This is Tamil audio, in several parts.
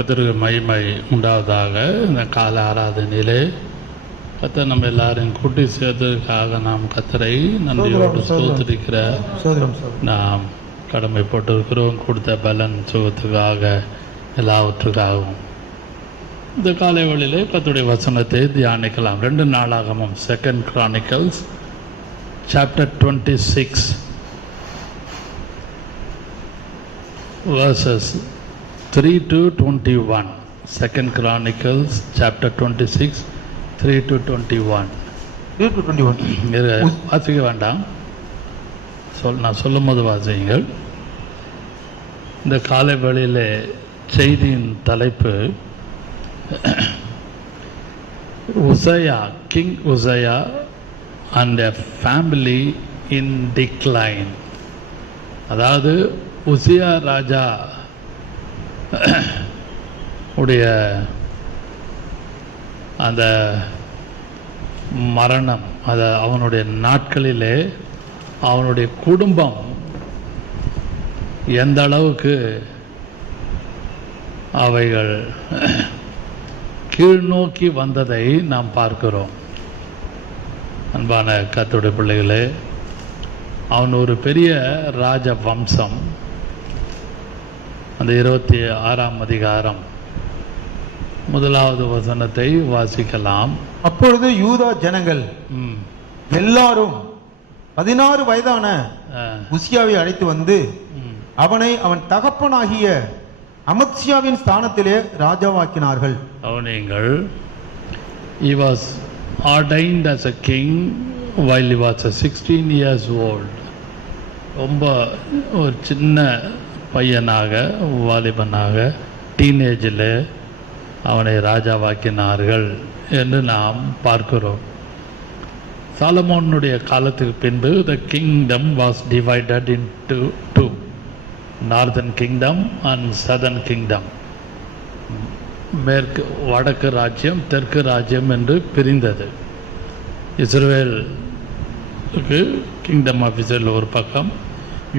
கர்த்தருக்கு மகிமை உண்டாவதாக. இந்த கால ஆராதனையிலே கர்த்தர் நம்ம எல்லாரையும் கூட்டி சேர்த்ததுக்காக நாம் கர்த்தரை நன்றியோடு ஸ்தோத்திரிக்கிற நாம் கடமைப்பட்டிருக்கிறோம். கொடுத்த பலன் சுகத்துக்காக எல்லாவற்றுக்காகவும் இந்த காலை வேளையிலே கர்த்தருடைய வசனத்தை தியானிக்கலாம். 2 நாளாகமம் 2 Chronicles chapter 26 verses 3 to 21. 2 Chronicles chapter 26 3 to 21. 3 to 21 வாசிக்க வேண்டாம், நான் சொல்லும் போது வாசியுங்கள். இந்த காலை வேளையிலே செய்தியின் தலைப்பு Uzziah, king Uzziah and a family in decline. அதாவது உசியா ராஜா உடைய அந்த மரணம், அவனுடைய நாட்களிலே அவனுடைய குடும்பம் எந்த அளவுக்கு அவைகள் கீழ்நோக்கி வந்ததை நாம் பார்க்கிறோம். அன்பான கர்த்தருடைய பிள்ளைகளே, அவன் ஒரு பெரிய ராஜ வம்சம். அந்த 26ஆம் அதிகாரம் 1வது வசனத்தை வாசிக்கலாம். அப்பொழுது யூதா ஜனங்கள் எல்லாரும் 16 வயதான உசியாவை அழைத்து வந்து அவனை அவன் தகப்பனாகிய அமத்சியாவின் ஸ்தானத்திலே ராஜாவாக்கினார்கள். அவனீங்கள் he was ordained as a king while he was 16 years old. ரொம்ப ஒரு சின்ன பையனாக, வாலிபனாக, டீனேஜில் அவனை ராஜாவாக்கினார்கள் என்று நாம் பார்க்கிறோம். சாலமோனுடைய காலத்துக்கு பின்பு the kingdom was divided into two, northern kingdom and southern kingdom. மேற்கு வடக்கு ராஜ்யம், தெற்கு ராஜ்யம் என்று பிரிந்தது. இஸ்ரவேலுக்கு கிங்டம் ஆஃப் இஸ்ரேல் ஒரு பக்கம்,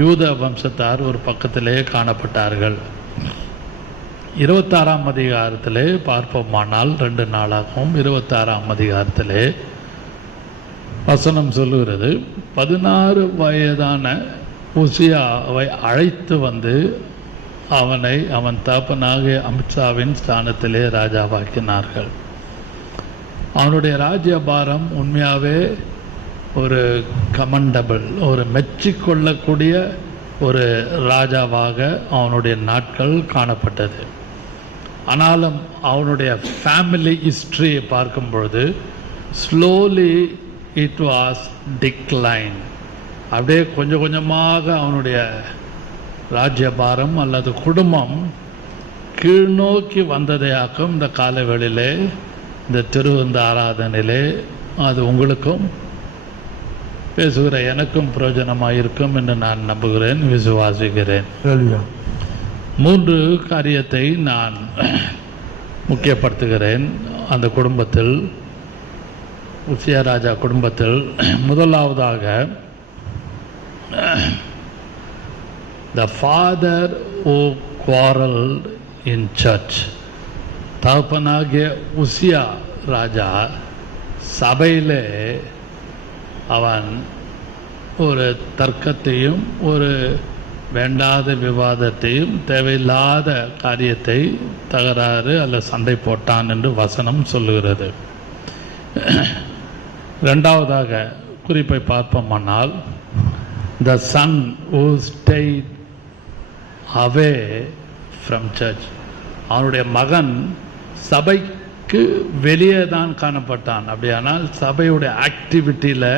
யூத வம்சத்தார் ஒரு பக்கத்திலே காணப்பட்டார்கள். 26ஆம் அதிகாரத்திலே பார்ப்போமானால் 2 நாளாகவும் 26ஆம் அதிகாரத்திலே வசனம் சொல்லுகிறது, 16 வயதான உசியாவை அழைத்து வந்து அவனை அவன் தகப்பனாகிய அமித்ஷாவின் ஸ்தானத்திலே ராஜாவாக்கினார்கள். அவனுடைய ராஜ்யபாரம் உண்மையாகவே ஒரு கமெண்டபிள், ஒரு மெச்சிக்கொள்ளக்கூடிய ஒரு ராஜாவாக அவனுடைய நாட்கள் காணப்பட்டது. ஆனாலும் அவனுடைய ஃபேமிலி ஹிஸ்ட்ரியை பார்க்கும் பொழுது ஸ்லோலி இட் வாஸ் டிக்ளைன். அப்படியே கொஞ்சம் கொஞ்சமாக அவனுடைய ராஜ்யபாரம் அல்லது குடும்பம் கீழ்நோக்கி வந்ததையாக்கும். இந்த காலவெளியிலே, இந்த திருவிந்த ஆராதனையிலே அது உங்களுக்கும் பேசுகிற எனக்கும் பிரயோஜனமாக இருக்கும் என்று நான் நம்புகிறேன், விசுவாசிக்கிறேன். 3 காரியத்தை நான் முக்கியப்படுத்துகிறேன் அந்த குடும்பத்தில், உசியா ராஜா குடும்பத்தில். முதலாவதாக, the father who quarreled in church. தகப்பனாகிய உசியா ராஜா சபையிலே அவன் ஒரு தர்க்கத்தையும் ஒரு வேண்டாத விவாதத்தையும் தேவையில்லாத காரியத்தை தகராறு அல்ல சண்டை போட்டான் என்று வசனம் சொல்லுகிறது. 2வதாக குறிப்பை பார்ப்போமானால், the son who stayed away from church. அவனுடைய மகன் சபைக்கு வெளியே தான் காணப்பட்டான். அப்படியானால் சபையுடைய ஆக்டிவிட்டியில்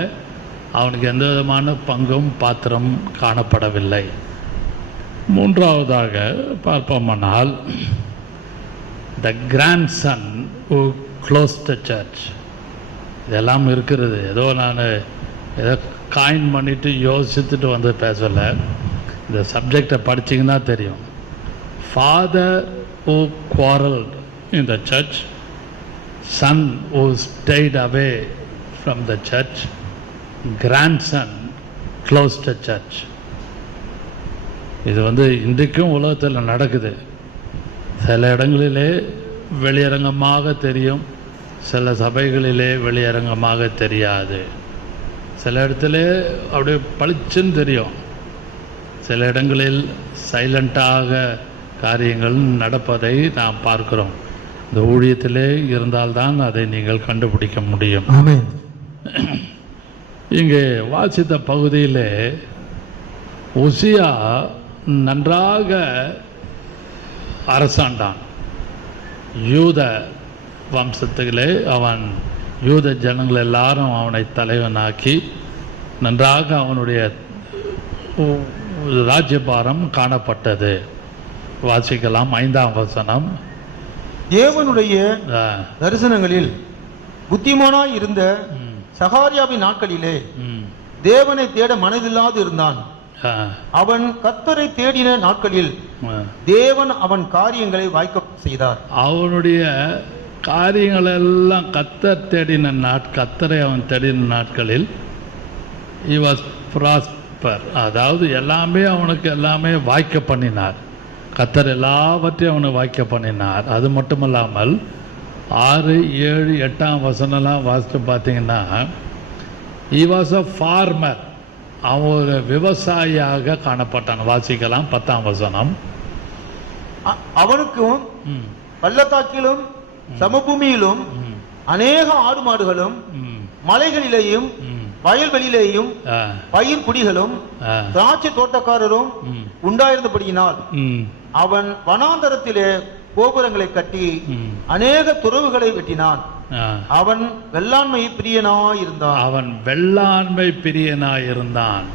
அவனுக்கு எந்த விதமான பங்கும் பாத்திரம் காணப்படவில்லை. 3வதாக பார்ப்போமானால், the grandson who closed the church. இதெல்லாம் இருக்கிறது, ஏதோ நான் ஏதோ காயின் பண்ணிட்டு யோசிச்சுட்டு வந்து பேசலை, இந்த சப்ஜெக்டை படிச்சிங்கன்னா தெரியும். Father who quarreled in the church, son who stayed away from the church, grandson closed the church. இது இன்றைக்கும் உலகத்தில் நடக்குது. சில இடங்களிலே வெளியரங்கமாக தெரியும், சில சபைகளிலே வெளியரங்கமாக தெரியாது. சில இடத்துல அப்படியே பளிச்சுன்னு தெரியும், சில இடங்களில் சைலண்டாக காரியங்கள் நடப்பதை நாம் பார்க்கிறோம். இந்த ஊழியத்திலே இருந்தால்தான் அதை நீங்கள் கண்டுபிடிக்க முடியும். ஆமென். இங்கே வாசித்த பகுதியிலே உசியா நன்றாக அரசாண்டான். யூத வம்சத்திலே அவன் யூத ஜனங்கள் எல்லாரும் அவனை தலைவனாக்கி நன்றாக அவனுடைய ராஜ்யபாரம் காணப்பட்டது. வாசிக்கலாம் 5ஆம் வசனம். தேவனுடைய தரிசனங்களில் புத்திமானாய் இருந்த சகாரியாவின் நாட்களிலே தேவனை தேட மனதில்லாது இருந்தான். அவன் கர்த்தரை தேடின நாட்களில் தேவன் அவன் காரியங்களை வாய்க்க செய்தார். அவனுடைய காரியங்கள் எல்லாம் கர்த்தர் தேடின கர்த்தரை அவன் தேடின நாட்களில் he was prosper, அதாவது அவனுக்கு எல்லாமே வாய்க்க பண்ணினார். கர்த்தர் எல்லாவற்றையும் அவனுக்கு வாய்க்க பண்ணினார். அது மட்டுமல்லாமல் 6, 7, 8ஆம் வசனம்லாம் வாசித்து பார்த்தீங்கன்னா he was a farmer, அவன் ஒரு விவசாயியாக காணப்பட்டான். வாசிக்கலாம் 10ஆம் வசனம். அவனுக்கும் பள்ளத்தாக்கிலும் சமபூமியிலும் அநேக ஆடு மாடுகளும் மலைகளிலேயும் வயல்வெளியிலேயும் பயிர் குடிகளும் திராட்சை தோட்டக்காரரும் உண்டாயிருந்தபடியினால் அவன் வனாந்தரத்திலே கோபுரங்களை கட்டி அநேக துறவுகளை வெட்டினான். அவன் வெள்ளாண்மை பிரியனாயிருந்தான்.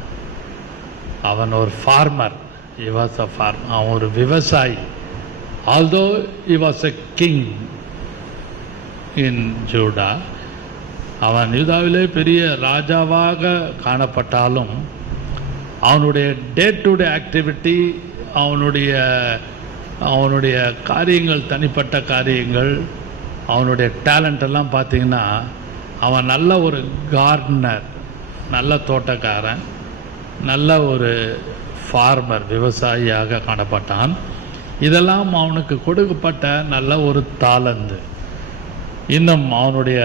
அவன் ஒரு farmer. he was a farmer, அவன் ஒரு விவசாயி. although he was a king in Judah, அவன் யூதாவிலே பெரிய ராஜாவாக காணப்பட்டாலும் அவனுடைய டே டு டே ஆக்டிவிட்டி, அவனுடைய காரியங்கள், தனிப்பட்ட காரியங்கள், அவனுடைய டேலண்ட் எல்லாம் பார்த்தீங்கன்னா அவன் நல்ல ஒரு கார்டனர், நல்ல தோட்டக்காரன், நல்ல ஒரு ஃபார்மர், விவசாயியாக காணப்பட்டான். இதெல்லாம் அவனுக்கு கொடுக்கப்பட்ட நல்ல ஒரு தாளந்து. இன்னும் அவனுடைய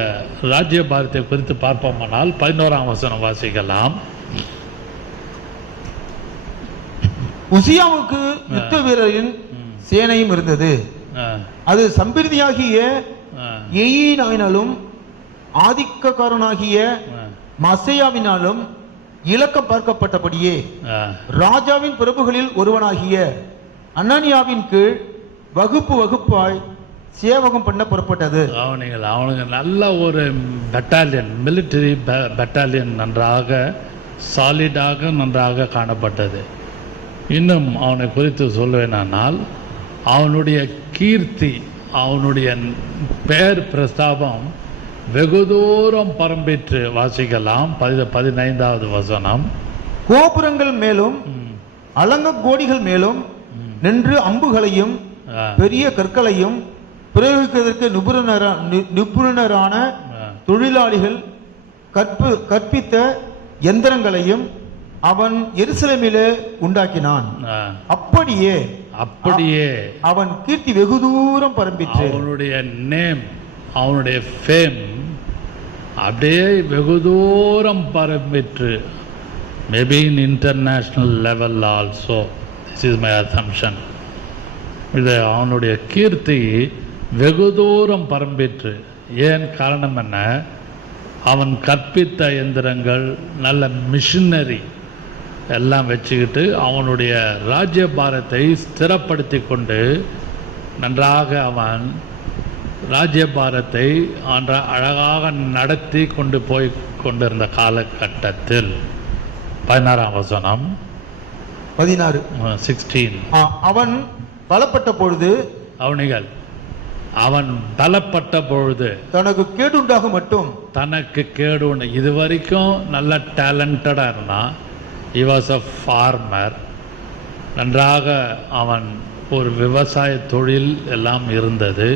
ராஜ்ய பாரத்தை குறித்து பார்ப்போமானால் 11ஆம் வசனம் வாசிக்கலாம். உசியாவுக்கு யுத்த வீரரின் சேனையும் இருந்தது. அது சம்பிரதியாகிய எயினாலும் ஆதிக்கக்காரனாகிய மசையாவினாலும் இலக்கம் பார்க்கப்பட்டபடியே ராஜாவின் பிரபுகளில் ஒருவனாகிய அனனியாவின் கீழ் வகுப்பு வகுப்பாய் சேவகம் பண்ண புறப்பட்டது. அவனுக்கு நல்ல ஒரு பெட்டாலியன், மிலிட்டரி பெட்டாலியன் நன்றாக சாலிடாக நன்றாக காணப்பட்டது. இன்னும் அவனை குறித்து சொல்வேனால் அவனுடைய கீர்த்தி, அவனுடைய பெயர் பிரஸ்தாபம் வெகு தூரம் பரம்பிற்று. வாசிக்கலாம் 15வது வசனம். கோபுரங்கள் மேலும் அலங்க கோடிகள் மேலும் நின்று அம்புகளையும் பெரிய கற்களையும் பிரயோகிப்பதற்கு நிபுணரான தொழிலாளிகள் கற்பித்த எந்திரங்களையும் அவன் எருசலேமிலே உண்டாக்கினான். அப்படியே அவன் கீர்த்தி வெகு தூரம் பரம்பிற்று. அவனுடைய நேம், அவனுடைய ஃபேம் அப்படியே வெகு தூரம் பரம்பிற்று. Maybe in international level also, this is my assumption. இது அவனுடைய கீர்த்தி வெகு தூரம் பரம்பிற்று. ஏன் காரணம் என்ன? அவன் கற்பித்த எந்திரங்கள், நல்ல மிஷினரி எல்லாம் வச்சுக்கிட்டு அவனுடைய ராஜ்யபாரத்தை ஸ்திரப்படுத்தி கொண்டு நன்றாக அவன் ராஜ்யபாரத்தை அழகாக நடத்தி கொண்டு போய் கொண்டிருந்த காலகட்டத்தில் 16ஆம் வசனம் 16 அவன் பலப்பட்ட பொழுது அவன் பலப்பட்ட பொழுது தனக்கு கேடு உண்டாக மட்டும் தனக்கு கேடு உண்டு. இது வரைக்கும் நல்ல டேலண்டடா இருந்தான். he was a farmer, நன்றாக அவன் ஒரு விவசாய தொழில் எல்லாம் இருந்தது.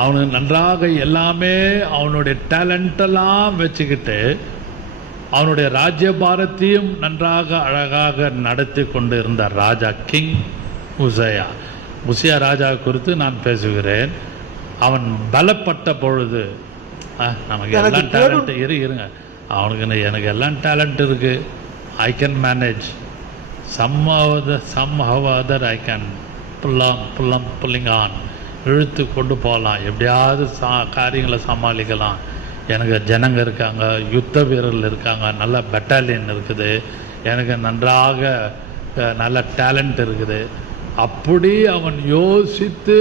அவனுக்கு நன்றாக எல்லாமே அவனுடைய டேலண்டெல்லாம் வச்சுக்கிட்டு அவனுடைய ராஜ்யபாரத்தையும் நன்றாக அழகாக நடத்தி கொண்டு இருந்த ராஜா கிங் உசையா. உசியா ராஜா குறித்து நான் பேசுகிறேன். அவன் பலப்பட்ட பொழுது நமக்கு எல்லாம் டேலண்ட் இருங்க, அவனுக்கு எனக்கு எல்லாம் டேலண்ட் இருக்கு, I can manage somehow other I can pulling on, இழுத்து கொண்டு போகலாம், எப்படியாவது காரியங்களை சமாளிக்கலாம். எனக்கு ஜனங்க இருக்காங்க, யுத்த வீரர்கள் இருக்காங்க, நல்ல பெட்டாலியன் இருக்குது, எனக்கு நன்றாக நல்ல டேலண்ட் இருக்குது. அப்படி அவன் யோசித்து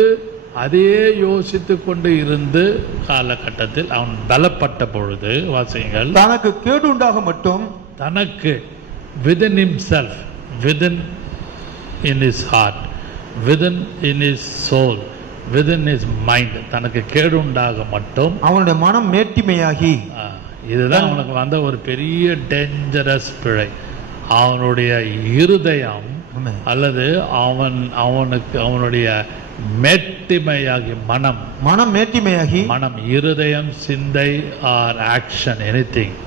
அதையே யோசித்து கொண்டு இருந்து காலகட்டத்தில் அவன் பலப்பட்ட பொழுது, வாசியுங்கள், தனக்கு கேடு உண்டாக மட்டும், தனக்கு within himself, within in his heart, within in his soul, within his mind, தனக்கு கேடு உண்டாக மட்டும் அவனுடைய மனம் மேட்டிமையாகி, இதுதான் அவனுக்கு வந்த ஒரு பெரிய டேஞ்சரஸ் பிழை. அவனுடைய இருதயம் அல்லது அவனுடைய மேட்டிமையாகி மனம் மேட்டிமையாகி, மனம், இருதயம், சிந்தை ஆர் ஆக்ஷன், எனிதிங்,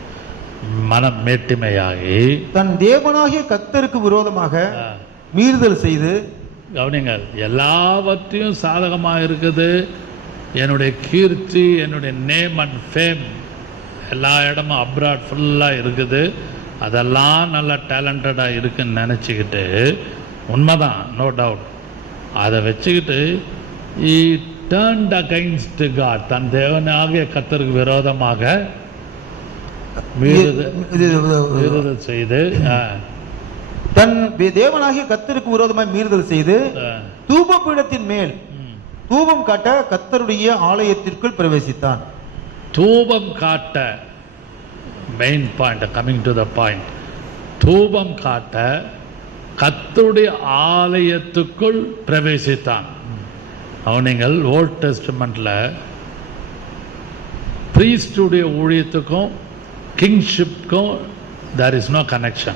மனம் மேட்டிமையாகி தன் தேவனாகிய கர்த்தருக்கு விரோதமாக மீறுதல் செய்து, கவனிங்கள், எல்லாவற்றையும் சாதகமாக இருக்குது, என்னுடைய கீர்த்தி, என்னுடைய நேம் அண்ட் ஃபேம் எல்லா இடமும் அப்ராட் ஃபுல்லாக இருக்குது, அதெல்லாம் நல்ல டேலண்டடாக இருக்குன்னு நினச்சிக்கிட்டு, உண்மைதான், நோ டவுட், அதை வச்சுக்கிட்டு he turned against God, தன் தேவனாகிய கர்த்தருக்கு விரோதமாக மீறுதல் செய்து, தன் தேவனாகிய கர்த்தருக்கு விரோதமாய் மீறுதல் செய்து தூபபீடத்தின் மேல் தூபம் காட்ட கர்த்தருடைய ஆலயத்திற்குள் பிரவேசித்தான். தூபம் காட்ட, main point, coming to the point, தூபம் காட்ட கர்த்தருடைய ஆலயத்துக்குள் பிரவேசித்தான். நீங்கள் ஓல்ட் டெஸ்டமெண்ட்ல பிரீஸ்டுடைய ஊழியத்துக்கும் கிங்ஷிப்க்கும் there is no connection.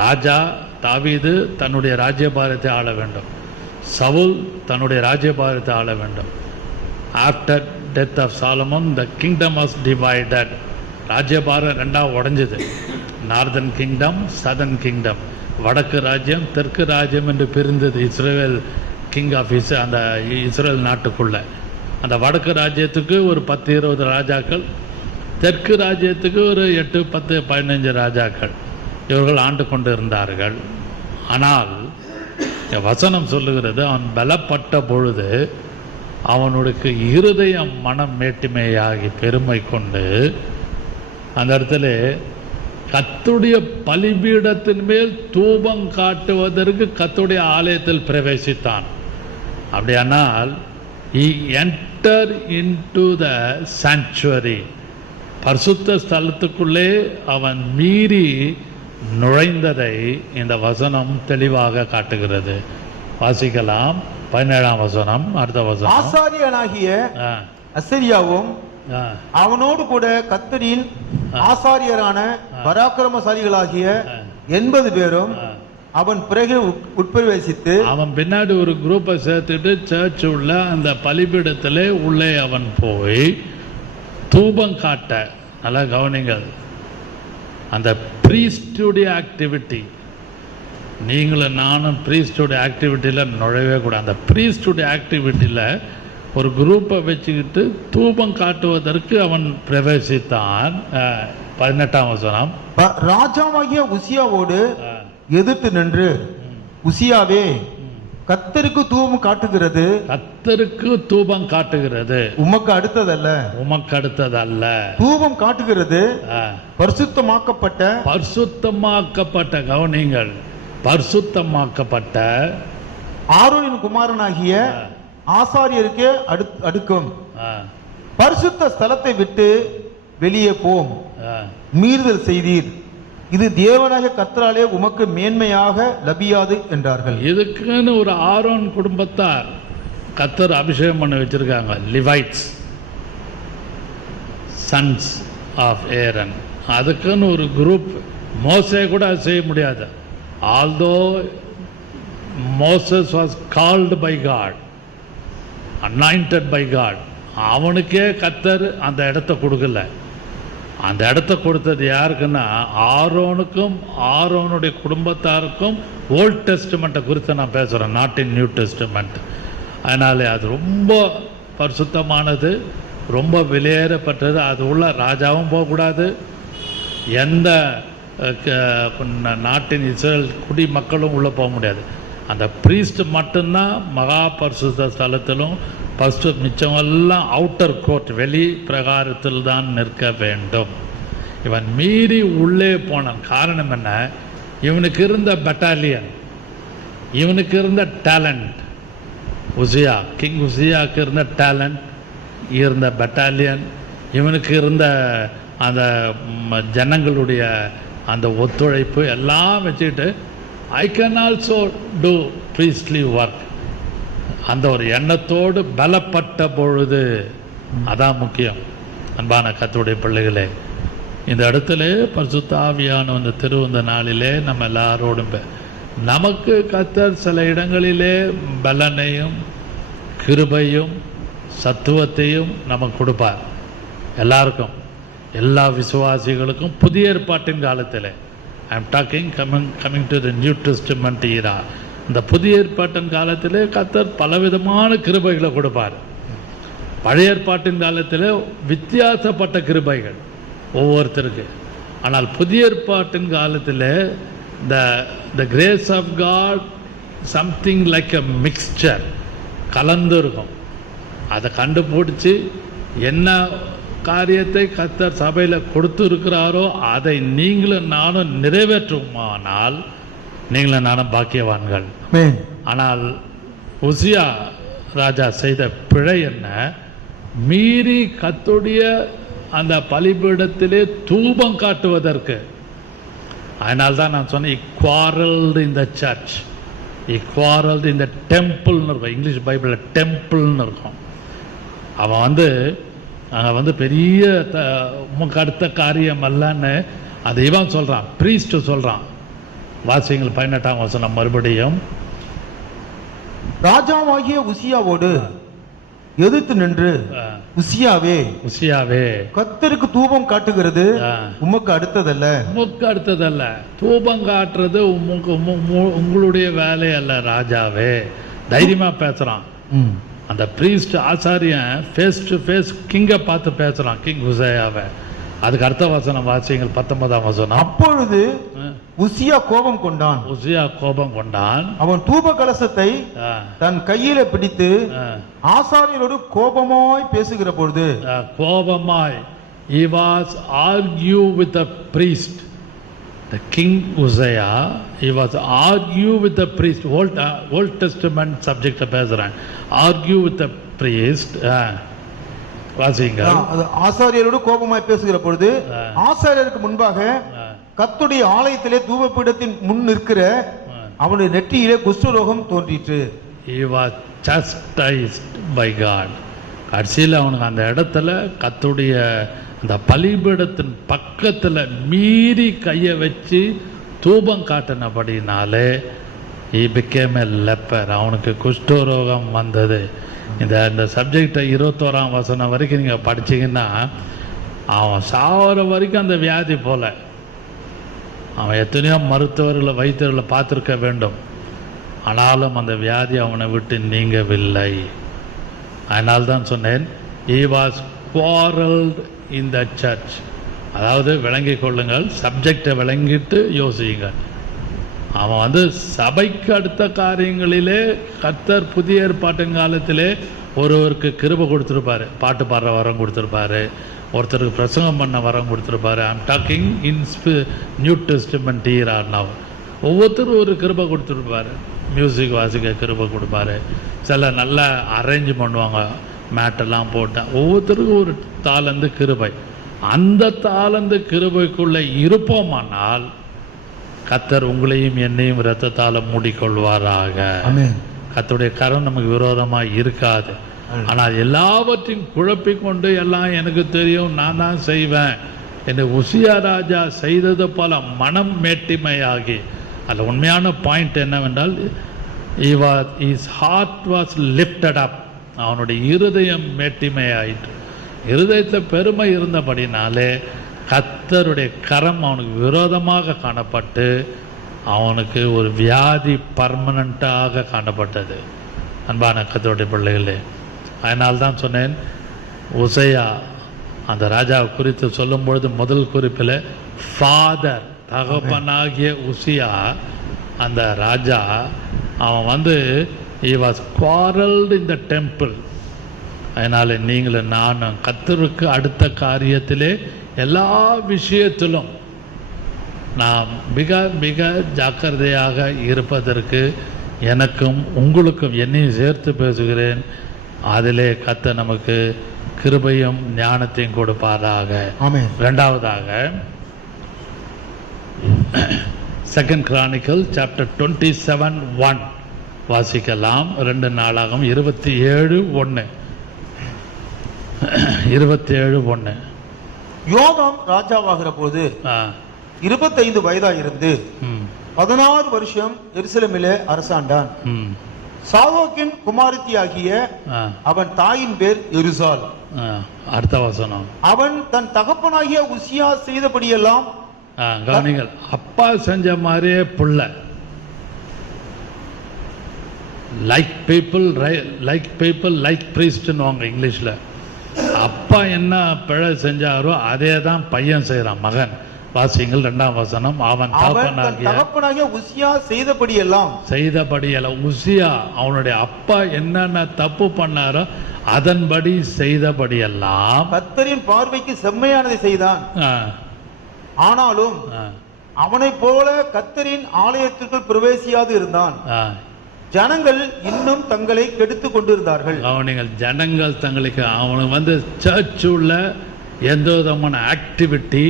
ராஜா தாவீது தன்னுடைய ராஜ்யபாரத்தை ஆள வேண்டும், சவுல் தன்னுடைய ராஜ்யபாரத்தை ஆள வேண்டும். After death of Solomon the kingdom was divided, ராஜ்யபாரம் ரெண்டாக உடைஞ்சது, நார்தன் கிங்டம், சதர்ன் கிங்டம், வடக்கு ராஜ்யம், தெற்கு ராஜ்யம் என்று பிரிந்தது. இஸ்ரேல் கிங் ஆஃப் அந்த இஸ்ரேல் நாட்டுக்குள்ள அந்த வடக்கு ராஜ்யத்துக்கு ஒரு 10-20 ராஜாக்கள், தெற்கு ராஜ்யத்துக்கு ஒரு 8-10-15 ராஜாக்கள் இவர்கள் ஆண்டு கொண்டு இருந்தார்கள். ஆனால் வசனம் சொல்லுகிறது, அவன் பலப்பட்ட பொழுது அவனுடைய இருதயம் மனம் மேட்டிமையாகி பெருமை கொண்டு அந்த இடத்துல கர்த்தருடைய பலிபீடத்தின் மேல் தூபம் காட்டுவதற்கு கர்த்தருடைய ஆலயத்தில் பிரவேசித்தான். அப்படியானால் he entered into the sanctuary, பரிசுத்த ஸ்தலத்துக்குள்ளே அவன் மீறி நுழைந்ததை இந்த வசனம் தெளிவாக காட்டுகிறது. வாசிக்கலாம், 17ஆம் வசனம், அடுத்த வசனம். ஆசாரியனாகிய அசரியாவும் அவனோடு கூட கர்த்தரின் ஆசாரியரான பராக்கிரமசாலிகளாகிய 80 பேரும் அவன் பிறகு உட்பிரவேசித்து, அவன் பின்னாடி ஒரு குரூப்பை சேர்த்துட்டு சர்ச் உள்ள அந்த பலிபீடத்திலே உள்ளே அவன் போய் தூபம் காட்ட. நல்லா கவனிங்கள், அந்த பிரீஸ்டுடைய ஆக்டிவிட்டி, நீங்களும் நானும் பிரீஸ்டுடைய ஆக்டிவிட்டியில் நுழையவே கூடாது. அந்த பிரீஸ்டுடைய ஆக்டிவிட்டியில் ஒரு குரூப்பை வச்சுக்கிட்டு தூபம் காட்டுவதற்கு அவன் பிரவேசித்தான். 18ஆம் வசனம். ராஜாவாகிய உசியாவோடு எதிர்த்து நின்று, உசியாவே, கர்த்தருக்கு தூபம் காட்டுகிறது, கர்த்தருக்கு தூபம் காட்டுகிறது உமக்கு அடுத்ததல்ல, உமக்கு அடுத்ததல்ல, தூபம் காட்டுகிறது பரிசுத்தமாக்கப்பட்ட கவனிங்கள், பரிசுத்தமாக்கப்பட்ட ஆரோனின் குமாரனாகிய ஆசாரியருக்கே அடுக்கும் பரிசுத்த ஸ்தலத்தை விட்டு வெளியே போம், மீறுதல் செய்தீர், இது தேவனாகிய கர்த்தராலே உமக்கு மேன்மையாக லபியாது என்றார்கள். இதுக்குன்னு ஒரு ஆரோன் குடும்பத்தார் கர்த்தர் அபிஷேகம் பண்ண வச்சிருக்காங்க, லிவைட்ஸ், சன்ஸ் ஆஃப் ஏரன். அதுக்குன்னு ஒரு குரூப். மோசே கூட செய்ய முடியாது. Although Moses was called by God, anointed by God, அவனுக்கே கர்த்தர் அந்த இடத்த கொடுக்கல. அந்த இடத்த கொடுத்தது யாருக்குன்னா ஆரோனுக்கும் ஆரோனுடைய குடும்பத்தாருக்கும் ஓல்ட் டெஸ்டிமெண்ட்டை குறித்து நான் பேசுகிறேன், நாட் இன் நியூ டெஸ்டிமெண்ட். அதனால அது ரொம்ப பரிசுத்தமானது, ரொம்ப விலையேறப்பட்டது. அது உள்ள ராஜாவும் போகக்கூடாது, எந்த நாட்டின் இஸ்ரேல் குடிமக்களும் உள்ளே போக முடியாது. அந்த ப்ரீஸ்ட் மட்டும்தான் மகா பரிசுத்த ஸ்தலத்திலும், ஃபஸ்ட்டு மிச்சமெல்லாம் அவுட்டர் கோர்ட் வெளி பிரகாரத்தில் தான் நிற்க வேண்டும். இவன் மீறி உள்ளே போனான். காரணம் என்ன? இவனுக்கு இருந்த பெட்டாலியன், இவனுக்கு இருந்த டேலண்ட், உசியா கிங் உசியாவுக்கு இருந்த டேலண்ட், இருந்த பெட்டாலியன், இவனுக்கு இருந்த அந்த ஜனங்களுடைய அந்த ஒத்துழைப்பு எல்லாம் வச்சுக்கிட்டு I can also do priestly work, அந்த ஒரு எண்ணத்தோடு பலப்பட்ட பொழுது, அதான் முக்கியம். அன்பான கர்த்தருடைய பிள்ளைகளே, இந்த இடத்துல பரிசுத்த ஆவியான அந்த திருவந்த நாளிலே நம்ம எல்லாரோடும் நமக்கு கர்த்தர் சில இடங்களிலே பலனையும் கிருபையும் சத்துவத்தையும் நமக்கு கொடுப்பார். எல்லாருக்கும், எல்லா விசுவாசிகளுக்கும் புதிய ஏற்பாட்டின் காலத்தில், I'm talking coming to the new testament era. இந்த புதிய ஏற்பாட்டின் காலத்திலே கர்த்தர் பலவிதமான கிருபைகளை கொடுப்பார். பழைய ஏற்பாட்டின் காலத்தில் வித்தியாசப்பட்ட கிருபைகள் ஒவ்வொருத்தருக்கு. ஆனால் புதிய ஏற்பாட்டின் காலத்தில் the grace of God something like a mixture, கலந்து இருக்கும். அதை கண்டுபிடிச்சி என்ன காரியத்தை கர்த்தர் சபையில் கொடுத்து இருக்கிறாரோ அதை நீங்களும் நானும் நிறைவேற்றுமானால் நீங்களும் நானும் பாக்கியவான்கள். ஆனால் உசியா ராஜா செய்த பிழை என்ன? மீறி கர்த்தருடைய அந்த பலிபீடத்திலே தூபம் காட்டுவதற்கு. அதனால்தான் நான் சொன்னேன், இக்வாரல்டு இன் த சர்ச், இக்வாரல்டு இன் த டெம்பிள்னு இருக்கும். இங்கிலீஷ் பைபிளில் டெம்பிள்னு இருக்கும். அவன் வந்து பெரிய உமக்கு அடுத்த காரியம் அல்லன்னு அது இவன் சொல்கிறான், ப்ரீஸ்ட் சொல்கிறான். வாசியங்கள் 18ஆம் வசனம் மறுபடியும். ராஜாவாகிய உசியாவோடு எதிர்த்து நின்று, உசியாவே உசியாவே கர்த்தருக்கு தூபம் காட்டுகிறது உமக்கு அடுத்ததல்ல, உமக்கு அடுத்ததல்ல. தூபம் காட்டுறது உங்களுடைய வேலை அல்ல ராஜாவே. தைரியமா பேசுறான் அந்த பிரீஸ்ட் ஆசாரியன். ஃபேஸ் டு ஃபேஸ் கிங்கை பார்த்து பேசுறான், கிங் உசியாவை. அதுக்கு அடுத்த வசனம் வாசியங்கள் 19ஆம் வசனம். அப்பொழுது உசியா கோபம் கொண்டான், உசியா கோபம் கொண்டான். அவன் தூப கலசத்தை தன் கையில பிடித்து ஆசாரியரோடு கோபமாய் பேசுகிற பொழுது, கோபமாய், he was argue with the priest. The king Uzziah, he was argue with the priest. Old Testament subject பேசுறேன். Argue with the priest. வாசிங்க. ஆசாரியரோடு கோபமாய் பேசுகிற பொழுது ஆசாரியருக்கு முன்பாக கர்த்தருடைய ஆலயத்திலே தூபபீடத்தின் முன் நிற்கிற அவனுடைய நெற்றியிலே குஷ்டரோகம் தோன்றிற்று. He was chastised by God. கடைசியில் அவனுக்கு அந்த இடத்துல கர்த்தருடைய அந்த பலிபீடத்தின் பக்கத்தில் மீறி கையை வச்சு தூபம் காட்டினபடினாலே he became a leper. அவனுக்கு குஷ்டரோகம் வந்தது. இந்த சப்ஜெக்டை 21ஆம் வசனம் வரைக்கும் நீங்கள் படிச்சிங்கன்னா அவன் சாவர வரைக்கும் அந்த வியாதி போல. அவன் எத்தனையோ மருத்துவர்களை வைத்தியர்களை பார்த்துருக்க வேண்டும், ஆனாலும் அந்த வியாதி அவனை விட்டு நீங்கவில்லை. அதனால்தான் சொன்னேன், he was quarreled in the church. அதாவது விளங்கிக் கொள்ளுங்கள், சப்ஜெக்டை விளங்கிட்டு யோசியுங்கள். அவன் சபைக்கு அடுத்த காரியங்களிலே கர்த்தர் புதிய ஏற்பாட்டின் காலத்திலே ஒருவருக்கு கிருபை கொடுத்துருப்பாரு, பாட்டு பாடுற வரம் கொடுத்துருப்பாரு, ஒருத்தருக்கு பிரசங்கம் பண்ண வரம் கொடுத்துருப்பாரு. I'm talking in new testament era. ஒவ்வொருத்தரும் ஒரு கிருபை கொடுத்துருப்பாரு. மியூசிக் வாசிக்க கிருபை கொடுப்பாரு, சில நல்லா அரேஞ்ச் பண்ணுவாங்க, மேட்டெல்லாம் போட்டால். ஒவ்வொருத்தருக்கும் ஒரு தாளந்து கிருபை. அந்த தாளந்து கிருபைக்குள்ளே இருப்போமானால் கர்த்தர் உங்களையும் என்னையும் இரத்தத்தால் மூடிக்கொள்வாராக. கர்த்தருடைய கரம் நமக்கு விரோதமாக இருக்காது. ஆனால் எல்லாவற்றையும் குழப்பிக்கொண்டு எல்லாம் எனக்கு தெரியும், நான் தான் செய்வேன் என்று உசியா ராஜா செய்தது போல மனம் மேட்டிமையாகி, அதில் உண்மையான பாயிண்ட் என்னவென்றால், his heart was lifted up. அவனுடைய இருதயம் மேட்டிமையாயிற்று. இருதயத்தில் பெருமை இருந்தபடினாலே கர்த்தருடைய கரம் அவனுக்கு விரோதமாக காணப்பட்டு அவனுக்கு ஒரு வியாதி பர்மனண்ட்டாக காணப்பட்டது. அன்பான கர்த்தருடைய பிள்ளைகளே, அதனால்தான் சொன்னேன், உசையா அந்த ராஜாவை குறித்து சொல்லும் பொழுது முதல் குறிப்பில் ஃபாதர், தகப்பனாகிய உசியா அந்த ராஜா, அவன் he was quarreled in the temple. அதனால் நீங்களும் நானும் கர்த்தருக்கு அடுத்த காரியத்திலே எல்லா விஷயத்திலும் நாம் மிக மிக ஜாக்கிரதையாக இருப்பதற்கு எனக்கும் உங்களுக்கும் என்னையும் சேர்த்து பேசுகிறேன். அதிலே கர்த்தர் நமக்கு கிருபையும் ஞானத்தையும் கொடுப்பாராக. ஆமென். இரண்டாவதாக 2 Chronicles chapter 27:1 வாசிக்கலாம். 2 நாளாகும் 27:1. 27:1. யோதாம் ராஜாவாகிற போது 25 வயதாயிருந்து 16 வருஷம் எருசலேமிலே அரசாண்டான். சாதோக்கின் குமாரத்தியாகிய அவன் தாயின் பேர் எருசால். அடுத்த வசனம், அவன் தன் தகப்பனாகிய உசியா செய்தபடியெல்லாம் கவனிங்கள், அப்பா செஞ்ச மாதிரியே புள்ள. லைக் பீப்புள் லைக் பிரீஸ்ட்னு வாங்க இங்கிலீஷ்ல. அப்பா என்ன பிழை செஞ்சாரோ அதே தான் பையன் செய்யறான், மகன். வாசிங்கள் 2ஆம் வசனம். அவன் தகப்பனாகிய உசியா செய்தபடியெல்லாம். உசியா அவனுடைய அப்பா என்னென்ன தப்பு பண்ணாரோ அதன்படி செய்தபடியெல்லாம் கர்த்தரின் பார்வைக்கு செம்மையானதை செய்தான். ஆனாலும் அவனைப் போல கர்த்தரின் ஆலயத்திற்குள் பிரவேசியாது இருந்தான். ஜனங்கள் இன்னும் தங்களை கெடுத்துக் கொண்டிருந்தார்கள். அவனுங்கள் ஜனங்கள் தங்களுக்கு அவனுக்கு சர்ச் உள்ள எந்த விதமான ஆக்டிவிட்டி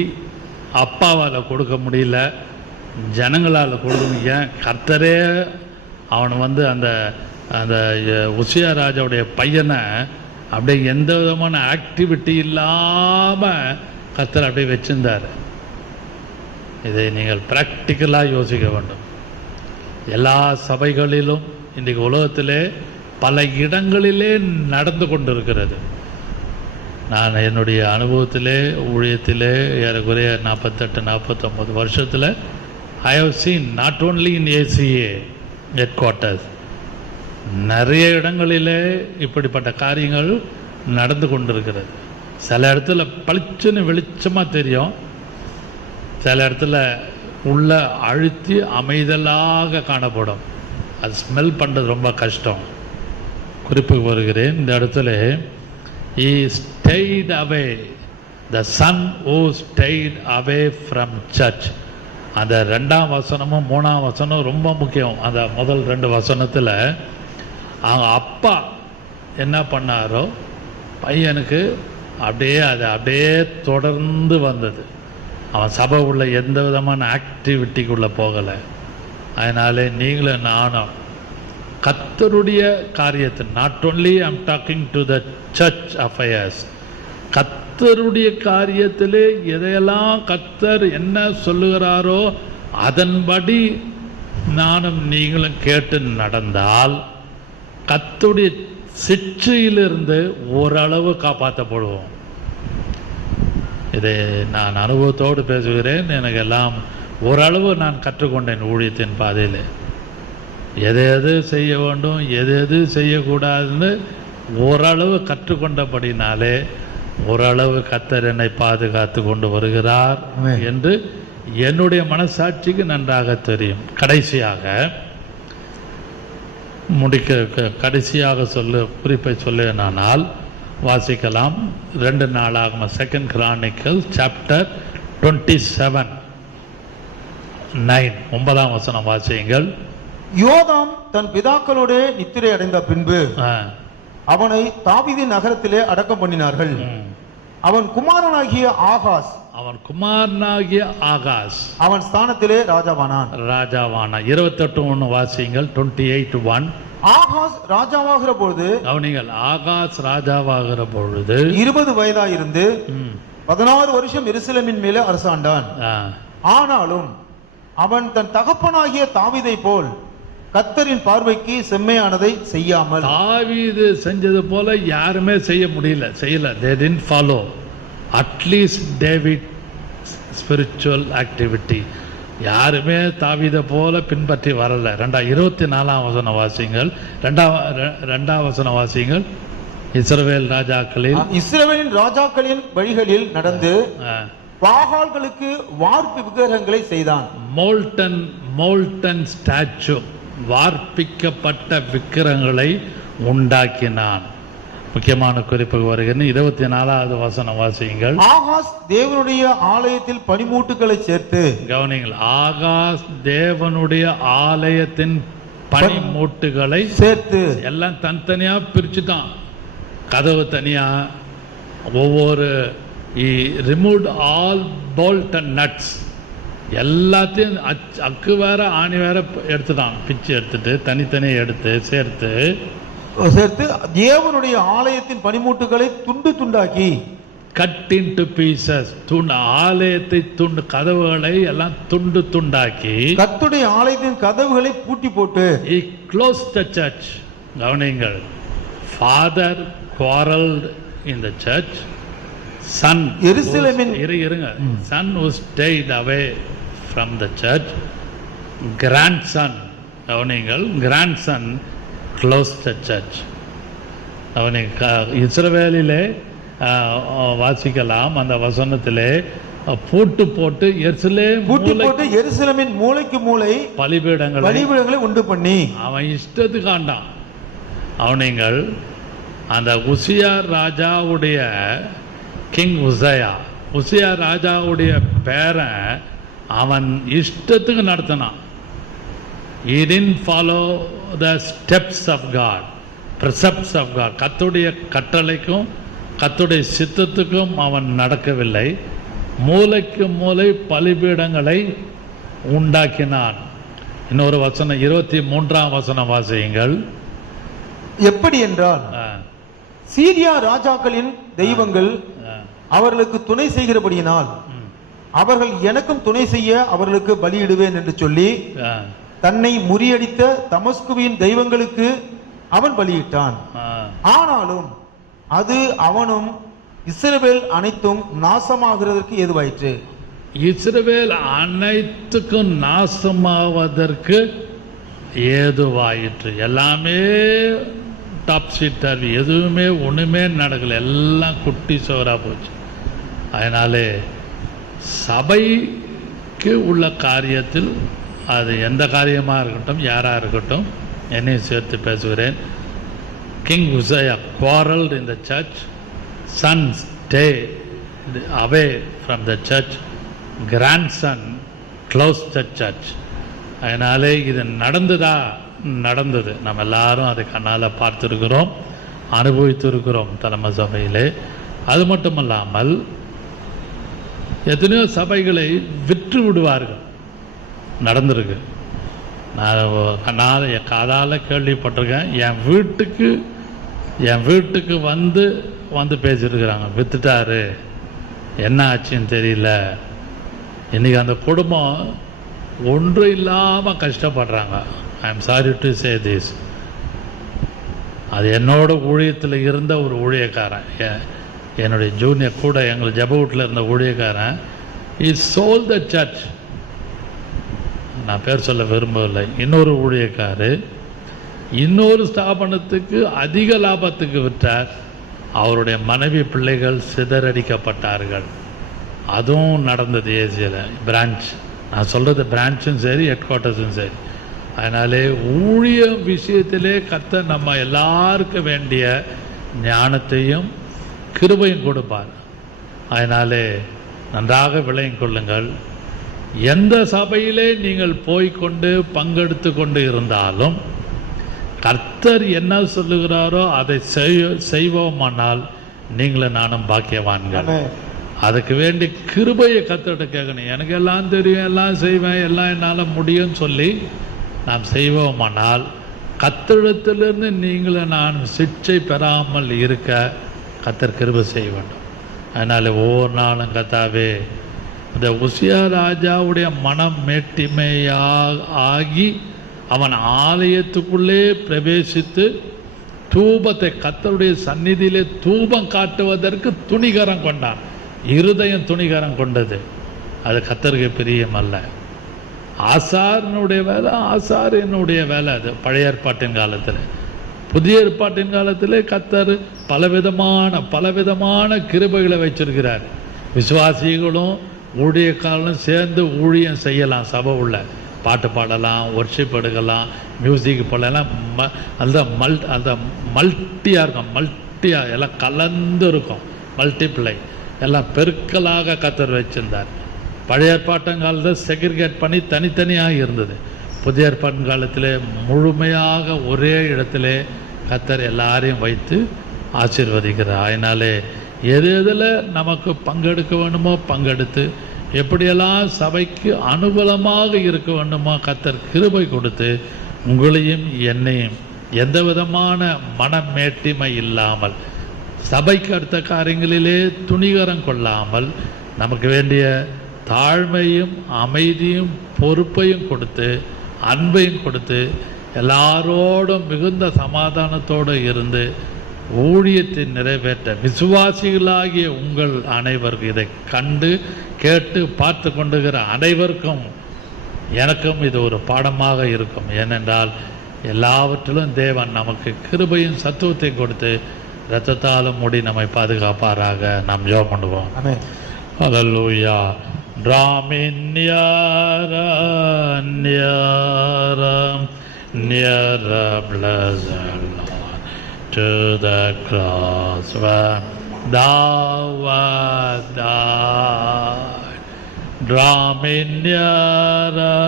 அப்பாவால் கொடுக்க முடியல, ஜனங்களால் கொடுக்க முடிய. கர்த்தரே அவன் அந்த அந்த உசியா ராஜாவுடைய பையனை அப்படியே எந்த விதமான ஆக்டிவிட்டி இல்லாமல் கர்த்தர் அப்படியே வச்சிருந்தார். இதை நீங்கள் ப்ராக்டிக்கலாக யோசிக்க வேண்டும். எல்லா சபைகளிலும் இன்றைக்கு உலகத்திலே பல இடங்களிலே நடந்து கொண்டிருக்கிறது. நான் என்னுடைய அனுபவத்திலே ஊழியத்திலே ஏறக்குறைய 48-49 வருஷத்தில் I have seen not only in ACA headquarters, நிறைய இடங்களிலே இப்படிப்பட்ட காரியங்கள் நடந்து கொண்டிருக்கிறது. சில இடத்துல பளிச்சுன்னு வெளிச்சமாக தெரியும், சில இடத்துல உள்ள அழுத்தி அமைதலாக காணப்படும். அது ஸ்மெல் பண்ணுறது ரொம்ப கஷ்டம். குறிப்புக்கு வருகிறேன். இந்த இடத்துல he stayed away, the son who stayed away from church. அந்த 2ஆம் வசனமும் 3ஆம் வசனம் ரொம்ப முக்கியம். அந்த முதல் 2 வசனத்தில் அவங்க அப்பா என்ன பண்ணாரோ பையனுக்கு அப்படியே தொடர்ந்து வந்தது. அவன் சபை உள்ள எந்த விதமான ஆக்டிவிட்டிக்குள்ளே போகலை. அதனாலே நீங்களும் நானும் கர்த்தருடைய காரியத்தை, not only I am talking to the church affairs, கர்த்தருடைய காரியத்திலே எதையெல்லாம் கர்த்தர் என்ன சொல்லுகிறாரோ அதன்படி நானும் நீங்களும் கேட்டு நடந்தால் கர்த்தருடைய சிற்றையிலிருந்து ஓரளவு காப்பாற்றப்படுவோம். இதை நான் அனுபவத்தோடு பேசுகிறேன். எனக்கு எல்லாம் ஓரளவு நான் கற்றுக்கொண்டேன் ஊழியத்தின் பாதையில். எது செய்ய வேண்டும், எது செய்யக்கூடாதுன்னு ஓரளவு கற்றுக்கொண்டபடினாலே ஓரளவு கர்த்தர் என்னை பாதுகாத்து கொண்டு வருகிறார் என்று என்னுடைய மனசாட்சிக்கு நன்றாக தெரியும். கடைசியாக குறிப்பை சொல்லுவேனானால் வாசிக்கலாம். 2 நாளாகும் 2 Chronicles chapter 27:9. 9ஆம் வசனம் வாசியுங்கள். யோதாம் தன் பிதாக்களோடு நித்திரை அடைந்த பின்பு அவனை தாவீதின் நகரத்திலே அடக்கம் பண்ணினார்கள். அவன் குமாரனாகிய ஆகாஸ் அவன் ஸ்தானத்திலே ராஜாவானான். 28:1 வாசியுங்கள். 28:1. ஆகாஸ் ராஜாவாகிற பொழுது ஆகாஸ் ராஜாவாகிற பொழுது 20 வயதாயிருந்து 16 வருஷம் எருசலேமின் மேலே அரசாண்டான். ஆனாலும் அவன் தன் தகப்பனாகிய தாவீதை போல் கர்த்தரின் பார்வைக்கு செம்மையானதை செய்யாமல். தாவீது செஞ்சது போல யாருமே செய்யல. they didn't follow. At least David spiritual activity. யாருமே தாவீதை போல பின்பற்றி வரல. 24ஆம் வசனம் வாசிங்கள். ரெண்டாம் வசனம் வாசிங்கள். இஸ்ரவேல் இஸ்ரவேலின் ராஜாக்களின் வழிகளில் நடந்து பாகால்களுக்கு வார்ப்பு விக்கிரகங்களை செய்தான். மோல்டன் ஸ்டாச்சு, வார்ப்பிக்கப்பட்ட விக்கிரகங்களை உண்டாக்கினான். முக்கியமான குறிப்புக்கு வருகிறது. 24வது வசனம் வாசியுங்கள். ஆகாஸ் தேவனுடைய ஆலயத்தில் பனிமூட்டுகளை சேர்த்து, கவனிங்கள், ஆகாஸ் தேவனுடைய ஆலயத்தின் பனிமூட்டுகளை சேர்த்து எல்லாம் தனித்தனியா பிரிச்சுட்டான். கதவு தனியா, ஒவ்வொரு remove all bolt and nuts எல்லாத்தையும் அக்கு வேற ஆணி வேற எடுத்துட்டான். பிச்சு எடுத்துட்டு தனித்தனியாக எடுத்து சேர்த்து தேவனுடைய ஆலயத்தின் பனிமூட்டுகளை துண்டு துண்டாக்கி, கட் இன்டு பீசஸ், ஆலயத்தை துண்டு, கதவுகளை எல்லாம் துண்டு துண்டாக்கி கர்த்தருடைய ஆலயத்தின் கதவுகளை பூட்டி போட்டு he closed the church. கவனிங்கள், father quarreled in the church, son எருசலேமின் son who stayed away from the church, grandson, கவனிங்கள், grandson closed the church. இஸ்ரவேலிலே வாசிக்கலாம். அந்த வசனத்திலே பூட்டு போட்டு எருசலேமின் மூலைக்கு மூலை பலிபீடங்களை உண்டு பண்ணி அவன் இஷ்டத்துக்கு ஆண்டான். அவனிங்கள் அந்த உசியா ராஜாவுடைய கிங் உசியா ராஜாவுடைய பேரன் அவன் இஷ்டத்துக்கு நடத்தினான். He didn't follow the steps of God, precepts of God. கர்த்தருடைய கட்டளைக்கும் கர்த்தருடைய சித்தத்துக்கும் அவன் நடக்கவில்லை. மூலைக்கு மூலை பலிபீடங்களை உண்டாக்கினான். இன்னொரு வசனம், 23ஆம் வசனம் வாசியுங்கள். எப்படி என்றால், சீரியா ராஜாக்களின் தெய்வங்கள் அவர்களுக்கு துணை செய்கிறபடியினால் அவர்கள் எனக்கும் துணை செய்ய அவர்களுக்கு பலியிடுவேன் என்று சொல்லி தன்னை முறியடித்த தமஸ்குவின் தெய்வங்களுக்கு அவன் பலியிட்டான். ஆனாலும் அது அவனும் இஸ்ரவேல் அனைத்தும் நாசமாகிறதற்கு ஏதுவாயிற்று. இஸ்ரவேல் அனைத்துக்கும் நாசமாவதற்கு ஏதுவாயிற்று. எல்லாமே டாப் சீட்டர், எதுவுமே ஒண்ணுமே நடக்கல, எல்லாம் குட்டி சோறா போச்சு. அதனாலே சபைக்கு உள்ள காரியத்தில் அது எந்த காரியமாக இருக்கட்டும், யாராக இருக்கட்டும், என்னையும் சேர்த்து பேசுகிறேன். கிங் உசையா quarreled in the church, son stayed away from the church, grandson closed the church. அதனாலே இது நடந்தது. நம்ம எல்லாரும் அதை கண்ணால் பார்த்துருக்கிறோம், அனுபவித்திருக்கிறோம் தலைமை சபையிலே. அது மட்டுமல்லாமல் எத்தனையோ சபைகளை விற்று விடுவார்கள், நடந்திருக்கு. நான் என் காதால் கேள்விப்பட்டிருக்கேன். என் வீட்டுக்கு வந்து பேசியிருக்கிறாங்க, வித்துட்டாரு, என்ன ஆச்சுன்னு தெரியல. இன்னைக்கு அந்த குடும்பம் ஒன்றும் இல்லாமல் கஷ்டப்படுறாங்க. I am sorry to say this. அது என்னோட ஊழியத்தில் இருந்த ஒரு ஊழியக்காரன், என்னுடைய ஜூனியர் கூட எங்கள் ஜப வீட்டில் இருந்த ஊழியக்காரன், இஸ் சோல் த சர்ச். நான் பேர் சொல்ல விரும்பவில்லை. இன்னொரு ஊழியக்காரு இன்னொரு ஸ்தாபனத்துக்கு அதிக லாபத்துக்கு விற்றார். அவருடைய மனைவி பிள்ளைகள் சிதறடிக்கப்பட்டார்கள். அதுவும் நடந்தது ஏசியில் பிரான்ச். நான் சொல்கிறது பிரான்ச்சும் சரி, ஹெட் குவார்ட்டர்ஸும் சரி. அதனாலே ஊழிய விஷயத்திலே கர்த்தர் நம்ம எல்லாருக்கும் வேண்டிய ஞானத்தையும் கிருபையும் கொடுப்பார். அதனாலே நன்றாக விளங்கிக் கொள்ளுங்கள். எந்த சபையிலே நீங்கள் போய்கொண்டு பங்கெடுத்து கொண்டு இருந்தாலும் கர்த்தர் என்ன சொல்லுகிறாரோ அதை செய்வோமானால் நீங்களும் நானும் பாக்கியவான்கள். அதுக்கு வேண்டி கிருபையை கர்த்தர்கிட்ட கேட்கணும். எனக்கு எல்லாம் தெரியும், எல்லாம் செய்வேன், எல்லாம் என்னால் முடியும்னு சொல்லி நாம் செய்வோமானால் கர்த்தரிடத்திலிருந்து நீங்களும் நான் சிக்ஷை பெறாமல் இருக்க கர்த்தர் கிருபை செய்ய வேண்டும். அதனால் ஒவ்வொரு நாளும் கர்த்தாவே, இந்த உசியா ராஜாவுடைய மனம் மேட்டிமையாகி அவன் ஆலயத்துக்குள்ளே பிரவேசித்து தூபத்தை கர்த்தருடைய சந்நிதியிலே தூபம் காட்டுவதற்கு துணிகரம் கொண்டான். இருதயம் துணிகரம் கொண்டது. அது கர்த்தருக்கு பிரியம் அல்ல. ஆசாரனுடைய வேலை, ஆசாரியனுடைய வேலை அது பழைய ஏற்பாட்டின் காலத்தில். புதிய ஏற்பாட்டின் காலத்தில் கர்த்தர் பலவிதமான கிருபைகளை வச்சிருக்கிறார். விசுவாசிகளும் ஊழியக்காரர்களும் சேர்ந்து ஊழியம் செய்யலாம். சபை உள்ள பாட்டு பாடலாம், ஒர்ஷிப் எடுக்கலாம், மியூசிக் போடலாம். அந்த மல்ட்டியாக இருக்கும், மல்ட்டியாக எல்லாம் கலந்து இருக்கும், மல்டிப்ளை எல்லாம் பெருக்கலாக கர்த்தர் வச்சிருந்தார். பழைய ஏற்பாட்டின் காலத்தில் செக்ரிகேட் பண்ணி தனித்தனியாக இருந்தது. புதிய ஏற்பாட்டின் காலத்தில் முழுமையாக ஒரே இடத்துல கர்த்தர் எல்லாரையும் வைத்து ஆசீர்வதிக்கிறார். அதனாலே எதில் நமக்கு பங்கெடுக்க வேண்டுமோ பங்கெடுத்து, எப்படியெல்லாம் சபைக்கு அனுகூலமாக இருக்க வேண்டுமோ கர்த்தர் கிருபை கொடுத்து உங்களையும் என்னையும் எந்த விதமான மனமேட்டிமை இல்லாமல், சபைக்கு அடுத்த காரியங்களிலே துணிகரம் கொள்ளாமல், நமக்கு வேண்டிய தாழ்மையும் அமைதியும் பொறுப்பையும் கொடுத்து அன்பையும் கொடுத்து எல்லாரோடும் மிகுந்த சமாதானத்தோடு இருந்து ஊழியத்தை நிறைவேற்ற விசுவாசிகளாகிய உங்கள் அனைவருக்கும், இதை கண்டு கேட்டு பார்த்து கொண்டுகிற அனைவருக்கும் எனக்கும் இது ஒரு பாடமாக இருக்கும். ஏனென்றால் எல்லாவற்றிலும் தேவன் நமக்கு கிருபையும் சத்துவத்தை கொடுத்து இரத்தத்தாலும் மூடி நம்மை பாதுகாப்பாராக. நாம் ஜெபம் பண்ணுவோம். ஹல்லேலூயா. Draw me nearer, nearer, blessed Lord, to the cross where thou art died. Draw me nearer,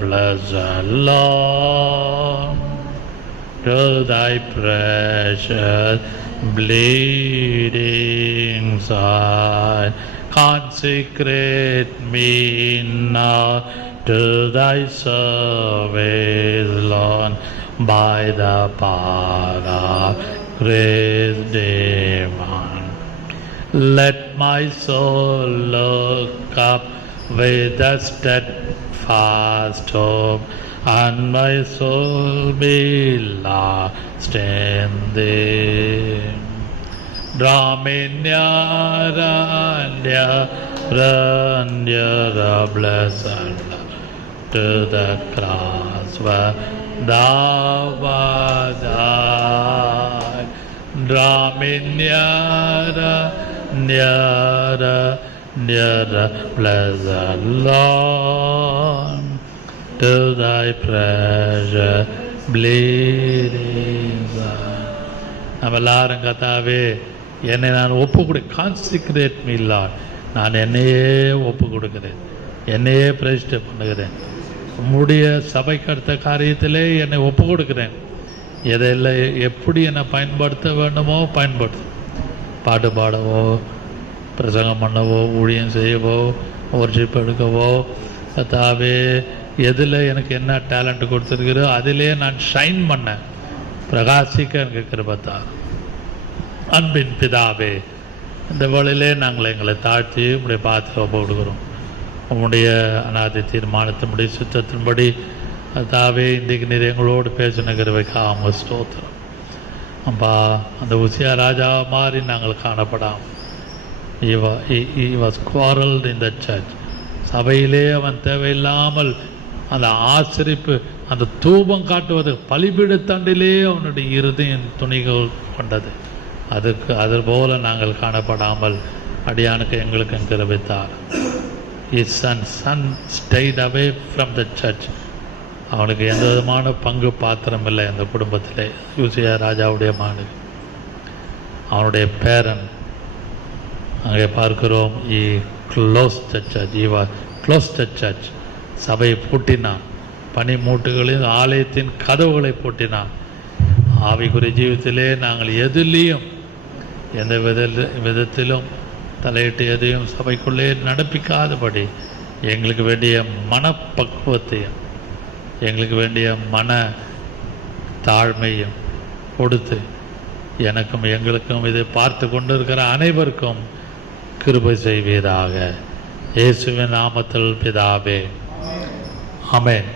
blessed Lord, to thy precious bleeding side. Consecrate me now to thy service, Lord, by the power of grace divine. Let my soul look up with a steadfast hope, and my soul be lost in thee. Draw me nearer, blessed Lord, to the cross where thou art died. Draw me nearer, blessed Lord, to thy precious bleeding side. நம்ம எல்லாரும் கர்த்தாவே என்னை நான் கான்சிக்ரேட் மீ லார்ட், நான் என்னையே ஒப்பு கொடுக்கிறேன், என்னையே பிரதிஷ்டை பண்ணுகிறேன். உம்முடைய சபைக்கு அடுத்த காரியத்திலே என்னை ஒப்பு கொடுக்கிறேன். எதெல்லாம் எப்படி என்னை பயன்படுத்த வேண்டுமோ பயன்படுத்தும். பாட்டு பாடவோ, பிரசங்கம் பண்ணவோ, ஊழியம் செய்யவோ, ஒர்ஷிப் எடுக்கவோ, கர்த்தாவே எதில் எனக்கு என்ன டேலண்ட் கொடுத்துருக்கிறோ அதிலே நான் ஷைன் பண்ண பிரகாசிக்க எனக்கு கிருபைத்தார். அன்பின் பிதாவே, இந்த வேளையிலே நாங்கள் எங்களை தாழ்த்தி உங்களுடைய பாத்திரம் ஒப்பு கொடுக்குறோம். உங்களுடைய அநாதி தீர்மானத்தினுடைய சுத்தத்தின்படி தாவே இன்றைக்கு நீர் எங்களோடு பேசின கிருபைக்கு அவங்க ஸ்தோத்திரம். அப்பா, அந்த உசியா ராஜா மாதிரி நாங்கள் காணப்படாமல் he was quarreled in the church. சபையிலே அவன் தேவையில்லாமல் அந்த ஆசிரிப்பு, அந்த தூபம் காட்டுவது பலிபீடத்தண்டிலே அவனுடைய இருதயம் துணிகள் கொண்டது. அதுபோல நாங்கள் காணப்படாமல் அடியானுக்கு எங்களுக்கு கிருபைத்தார். His son stayed away from the church. அவனுக்கு எந்த விதமான பங்கு பாத்திரம் இல்லை அந்த குடும்பத்திலே. யூசியா ராஜாவுடைய மகன், அவனுடைய பேரன் அங்கே பார்க்கிறோம். closed the church. சபையை பூட்டினான், பனிமூட்டுகளின் ஆலயத்தின் கதவுகளை பூட்டினான். ஆவிக்குரிய ஜீவிதத்திலே நாங்கள் எதிலையும் எந்த விதத்திலும் தலையிட்டு எதையும் சபைக்குள்ளே நடப்பிக்காதபடி எங்களுக்கு வேண்டிய மனப்பக்குவத்தையும் எங்களுக்கு வேண்டிய மன தாழ்மையும் கொடுத்து எனக்கும் எங்களுக்கும் இதை பார்த்து கொண்டிருக்கிற அனைவருக்கும் கிருபை செய்வீராக. இயேசுவின் நாமத்தில் பிதாவே, ஆமென்.